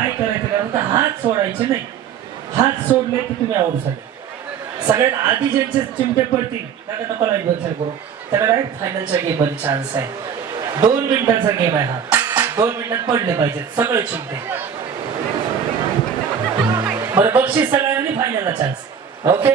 काय करायचं कारण तर हात सोडायचे नाही. हात सोडले की तुम्ही आउट झाले सगळ्यात आधी ज्यांचे चिमटे पडतील त्यांना नको लाइट विचार करू. त्याला डायरेक्ट फायनलच्या गेममध्ये चान्स आहे. दोन मिनिटांचा गेम आहे हा. दोन मिनिटात पडले पाहिजेत सगळे चिमटे. बरं बक्षीस सगळ्यांनी फायनलला चान्स ओके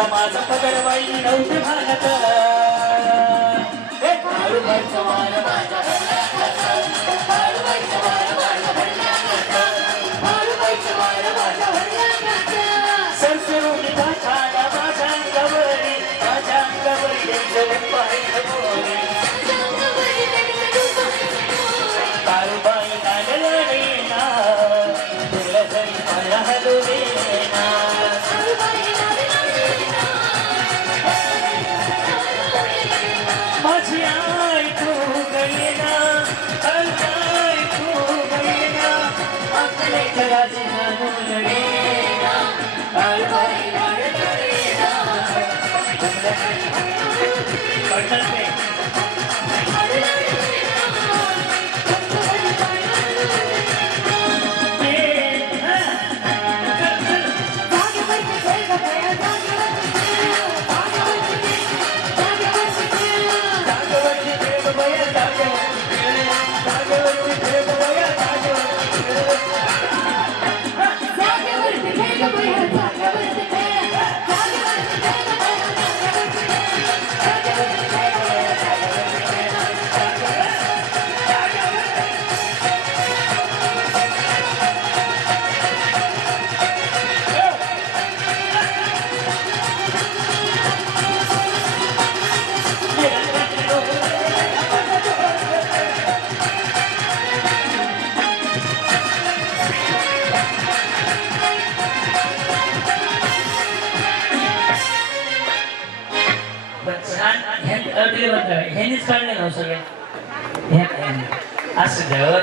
अडन दुखते या नाग सजलं शुक्ला माझा नव्हते भागत हे माझ्या सरसरुली माझ्या अंगावरी माझ्या अंगावरी 가진 하늘을 이리로 나를 버리죠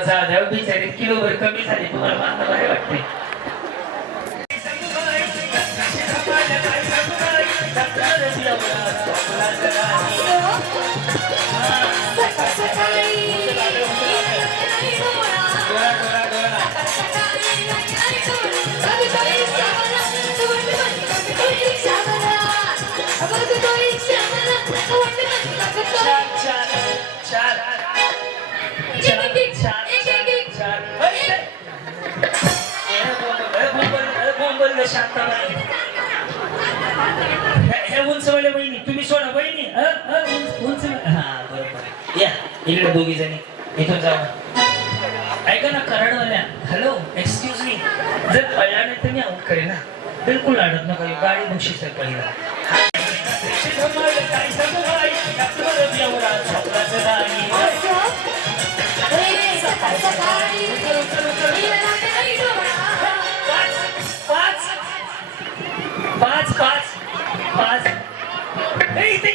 असं द्याव जा बिचारी किलोभर कमी झाली तुम्हाला मानलं वाटते बोंबल, हे- उंच वाले बहिणी तुम्ही सोडा बहिणी उंच- हा बरोबर या इकडे दोघी जणी इथून जाऊ ऐका ना कराडवाल्या. हॅलो एक्सक्यूज मी जर पळला तर मी आऊट करेन ना बिलकुल अडत नका गाडी बक्षीस आहे. पहिला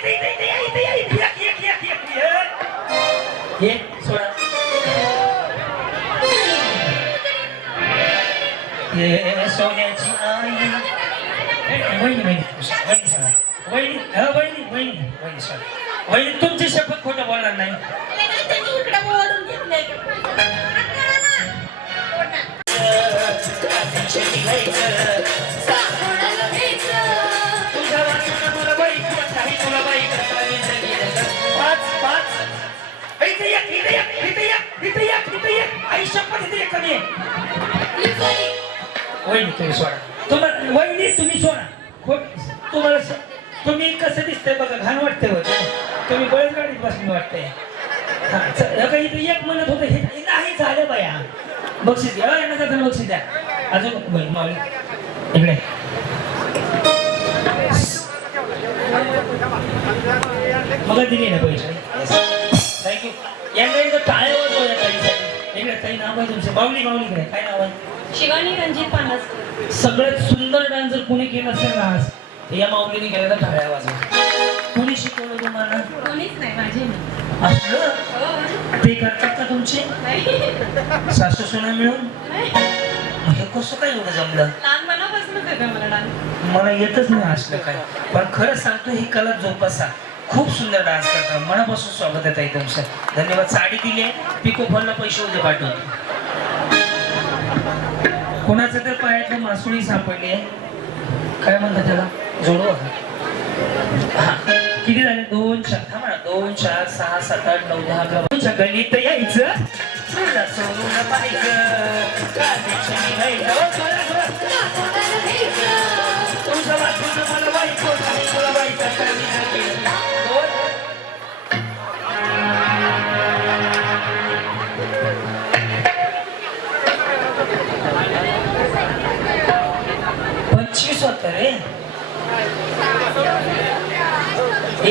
ए, इथे, इथे, इथे, इथे, इथे, इथे, या, या, या, या, या, या. ये सोडा ये सोन्याची आई ए, वहिनी वहिनी वहिनी सोडा. वहिनी अ, वहिनी वहिनी वहिनी सोडा म्हणजे तुमची शपथ खोटं बोलणार नाही नाही, नाही, त्यांनी आई शपथ इथे कमी आहे लिपरी. वहिनी तुम्ही सोडा तुम्हाला वहिनी तुम्ही सोडा खोट तुम्हाला तुम्ही कसं दिसतंय बघा घाण वाटतंय होते तुम्ही बळच गाडीत बसून वाटतंय हा इथे एक म्हणत होतं हे नाही झालं बाया बक्षीस घ्या यांना जाताना बक्षीस द्या अजून वहिनी मावली इकडे मग दिली ना पैसे नाव तुमचे. माऊली माऊली इकडे काय नाव आहे? शिवानी रणजित सगळ्यात सुंदर डान्स जर कुणी केला असेल ना आज? तर या माऊलीने केला तर टाळ्या वाजवा. कुणी शिकवलं तुम्हाला? कोणीच नाही माझे असलं? हो. ते करतात का तुमचे. सासू सुना मिळून? हे कसं काय एवढं जमलं? मला येतच नाही असलं काय. पण खरं सांगतो ही कला जोपासा. खूप सुंदर डान्स करतात मनापासून स्वागत आहे ताई तुमचं. धन्यवाद. साडी दिली आहे. पिको फॉलला पैसे उद्या पाठवतो. कोणाचं तर पायातलं मासुळी सापडली आहे. काय म्हणतात त्याला? जोडू हा. किती झाले? दोन चार. थांबा दोन चार सहा सात आठ नऊ दहा अकरा. दोनच्या गणित यायचं. तुला सोडून पाहिजे. पंचवीस होत रे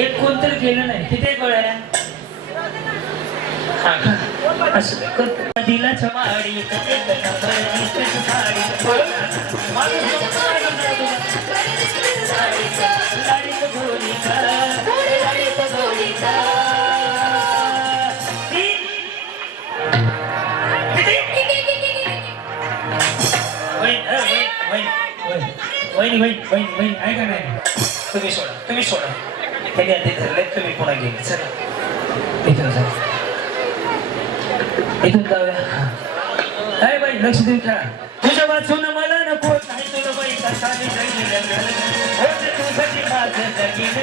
एक कोणतरी केलं नाही. किती गोळ्या? दिला छमाडी असं वहीन. वहिनी वहीन वहीन वहीन ऐका नाही? तुम्ही सोडा तुम्ही सोडा. त्यांनी आधी धरले तुम्ही पुन्हा गेले चला. इथून जा. इथून जाऊया. काय बाई लक्ष देऊन खेळा. तुझ्या वाचून मला नको. नाही तुला बाई कसा मी जगीन होत तुझ्याची माझं जगीन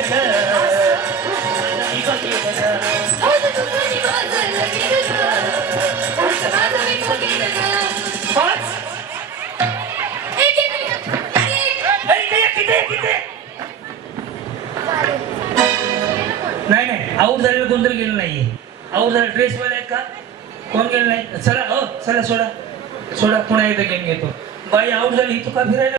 आऊट झालेलं कोणतरी गेलं नाहीये आऊट झालं ड्रेस वाले आहेत का? कोण गेलं नाही? चला हो चला सोडा. सोडा पुन्हा एकदा गेम घेतो. बाई आऊट झाली तू का फिरायला?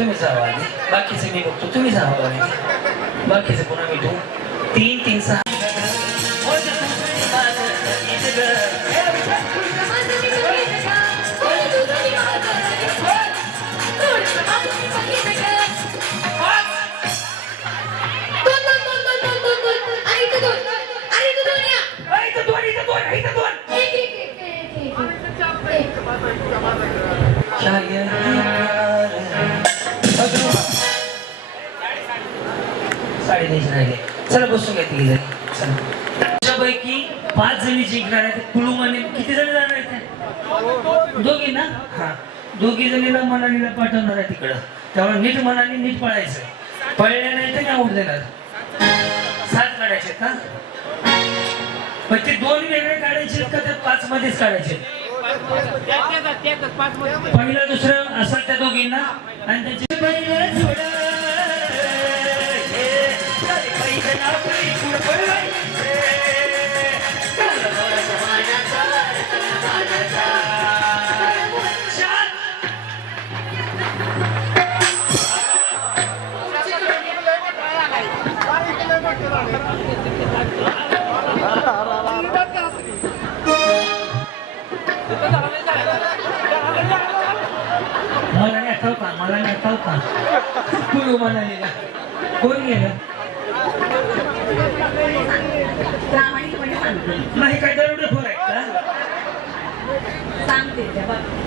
तुम्ही तुम्ही जावा आधी बाकीचे मी बघतो तुम्ही जावा आधी बाकीचे पुन्हा भेटू तीन तीन सहा हो, ते तुमचं द्यायचे राहिले चला बसून जणी. चला. त्याच्यापैकी पाच जणी जिंकणार आहेत. कुलू म्हणे किती जणी जाणार आहेत? दोघी ना? हा. दोघी जणीला मनालीला पाठवणार आहे तिकडं त्यामुळे नीट मनाने नीट पळायचं. पळल्या नाही तर आऊट देणार. सात काढायचे का पण ते दोन वेगळे काढायचे का? ते पाच मध्येच काढायचे पहिलं दुसरं असं त्या दोघींना. आणि त्याचे पहिलं मला नाही आठव का मला नाही आठव का कुलू म्हणालेला कोण गेलं प्रामाणिकपणे सांगते नाही काय दरोडे फोर आहेत का.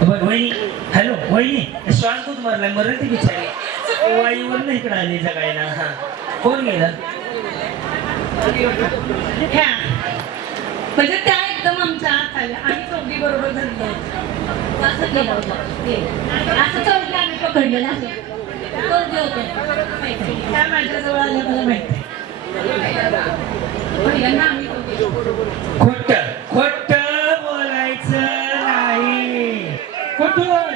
बघ वहिनी हॅलो वहिनी श्वास दूध मारलाय मरण ती बिचारी वाईवर नाही इकडे आली जगायला हा कोण गेलं. म्हणजे त्या एकदम आमच्या आत आल्या आणि चौघी बरोबर धरलं असं केलं होतं ते. असं चौघी आम्ही पकडलेलं असं होते त्या माझ्याजवळ आल्या मला माहिती पहिल्यांदा आम्ही. खोट खोट बोलायचं नाही. कुठून?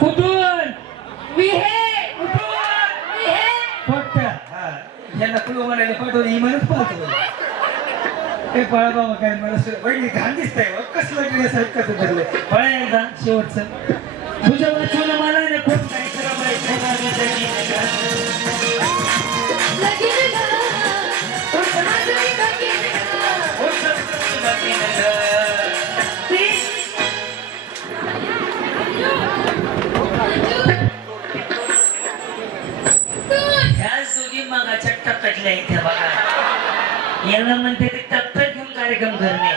कुठून? विहे कुठून? विहे खोट. कुलू ही म्हणत पाहतो हे पळा बाबा काय मला वहिनी घाण दिसतंय बघ. कसलं गिऱ्यासारखं कसं धरलंय पळा एकदा शेवटचं. तुझ्या टप्प्यातल्या इथे बघा. याला म्हणते ते टप्प्यात घेऊन कार्यक्रम करणे.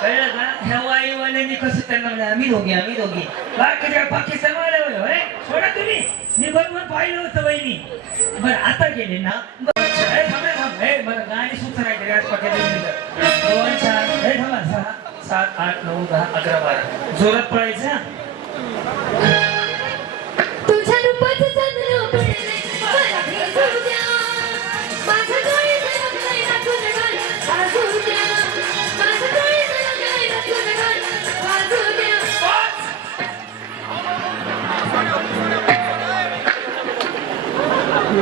कळलं का? ह्या वाईवाल्यांनी कसं त्यांना म्हणजे आम्ही दोघी आम्ही दोघी. बाकीच्या पाकिस्तान वाले होय सोडा तुम्ही. मी बरोबर पाहिलं होतं बहिणी बरं आता गेले ना? बरं, गाणी सुचत आज पाकिस्तान दोन चार. हे थांबा सहा. सात आठ नऊ दहा अकरा बारा. जोरात पळायचं?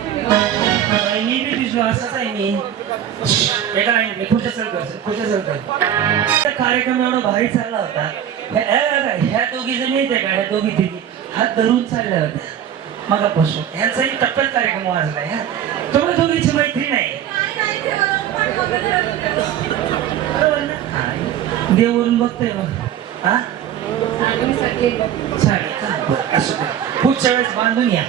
मी बी दिसलो असंच आहे मी एका लाईन मी खुश असेल कर खुश असेल कर कार्यक्रम एवढा भारी चालला होता ह्या- ह्या ह्या दोघी जण येते का? ह्या दोघी तिघी हात धरून चालल्या होत्या मगापासून ह्यांचाही टप्प्यात कार्यक्रम वाजलाय हा तुम्ही दोघीची मैत्री नाही. देवरून बघतोय मग हा असू पुढच्या वेळेस बांधून या.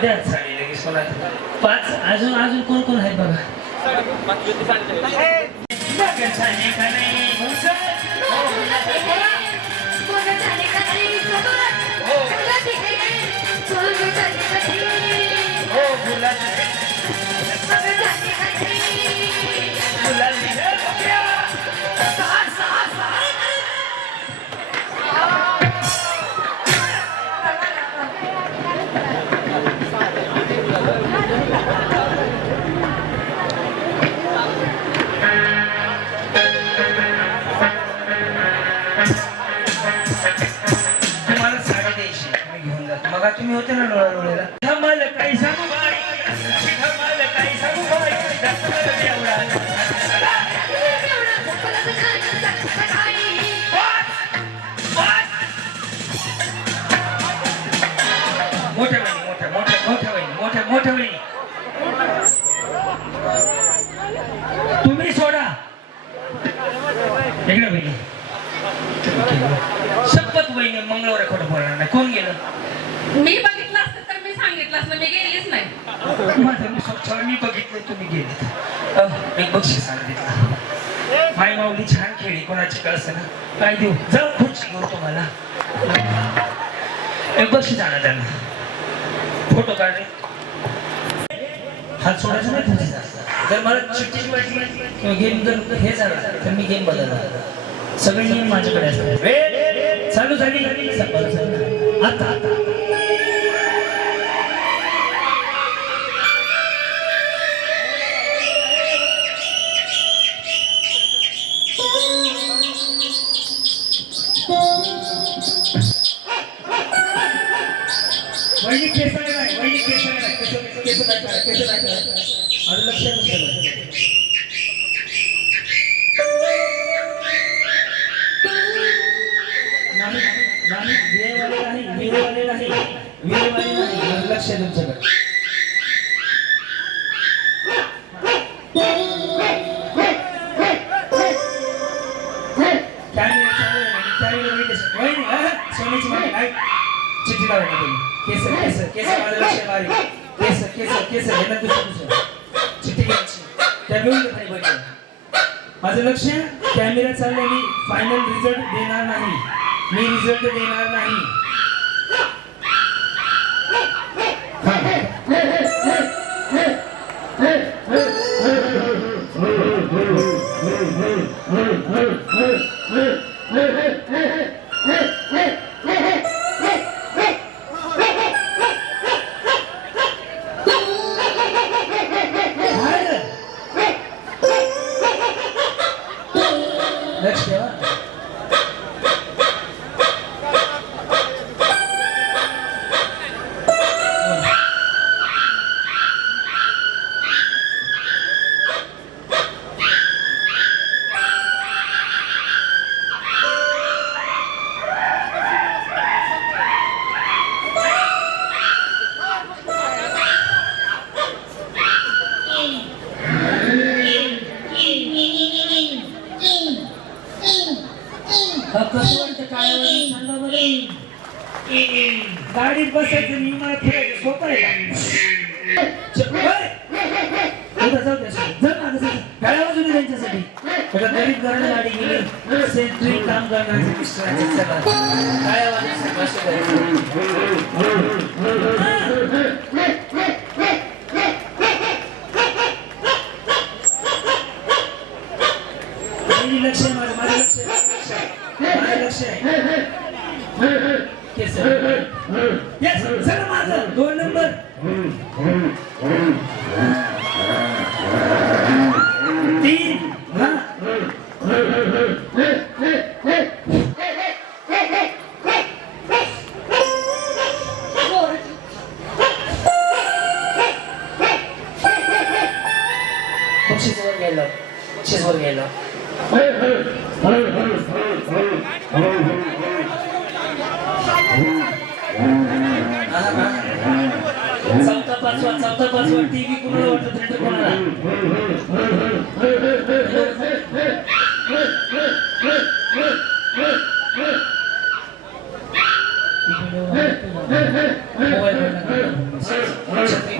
द्या साडी लगेच कोणाला. पाच अजून अजून कोण कोण आहेत बघा काय देऊ जाऊ खुर्ची घेऊ तुम्हाला एक बक्षीस आणा त्यांना. फोटो काढले. हात सोडायचा नाही तुझी. जर मला चिठ्ठी वाटली गेम जर हे झालं तर मी गेम बदलणार. सगळे नियम माझ्याकडे असतात. चालू झाली. चालू झाली. आता आता. चालू आहे आणि केस- वैदिक, हा? मागे काय चिठ्ठी लावा तुम्ही केस केस माझं लक्ष मारी केस केस केस हे ना दुसरं दुसरं चिठ्ठी घ्यायची. त्या मिळून खाली बघा माझं लक्ष आहे, कॅमेरा चालले मी फायनल रिझल्ट देणार नाही. मी रिझल्ट देणार नाही. कसं वाटतं? काळ्यावर सांगा बरं. गाडीत बसायचं मी मला फिरायचं सोपं आहे का च- जाऊ द्या सोडून. जा त्यांच्यासाठी. गरीब घराणं गाडी गेली. सेंट्री काम करण्याचे चला असं करायचं. नाही, लक्ष आहे माझं माझं लक्ष आहे माझं लक्ष आहे. Yes, चला माझं. दोन नंबर. 뭐가 뭐가 일어나는 것이 어차피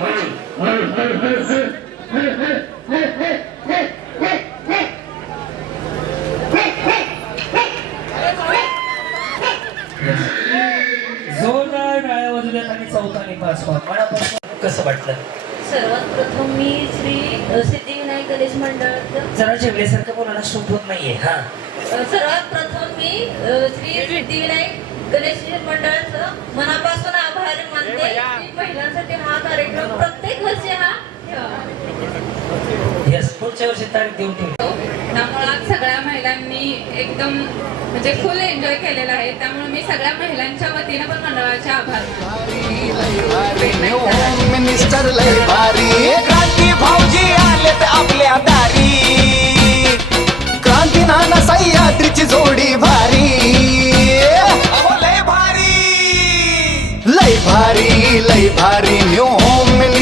पुढच्या वर्षी तारीख देऊन ठेवली. त्यामुळे आज सगळ्या महिलांनी एकदम म्हणजे फुल एन्जॉय केलेला आहे. त्यामुळे मी सगळ्या महिलांच्या वतीनं पण मंडळाचे आभार मानते. होम मिनिस्टर लय भारी क्रांती भाऊजी आलेत आपल्या दारी क्रांती नाना सह्याद्रीची जोडी भारी लय भारी लय भारी लय भारी न्यू.